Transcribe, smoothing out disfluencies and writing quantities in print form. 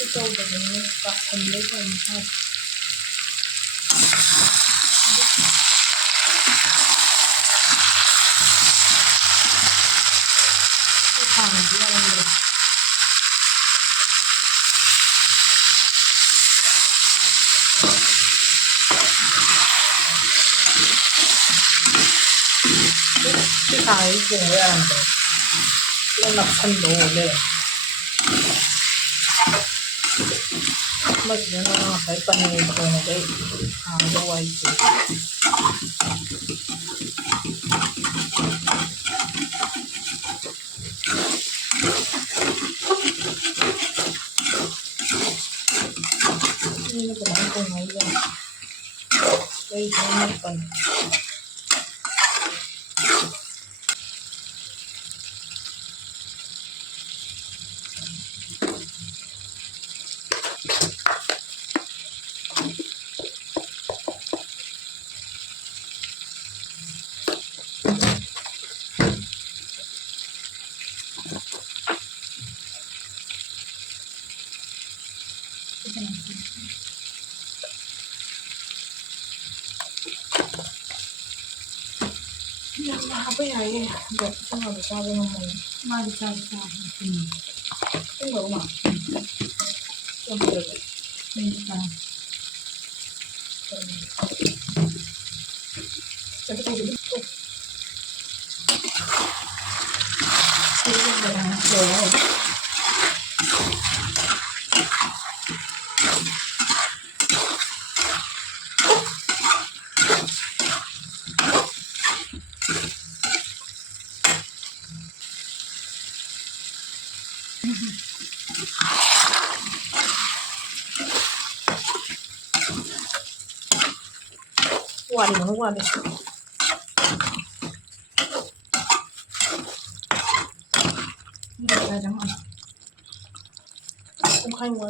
Ito ba yun? Pakunlay ko yung hat. Ay, kung yan. Yung nakasando ulit. Mas yun ang mga kahit panayod ko na guys. Otherwise, hindi na pala ko ngayon. Guys, may pan. Apa ya ini? Buat kita nggak bisa ngomong. Nggak bisa. Itu nggak rumah. Yang berapa? Bisa. Tapi kalau gitu tuh. Itu berapa? Waduh, waduh. Hindi ka naman. Kumakain mo.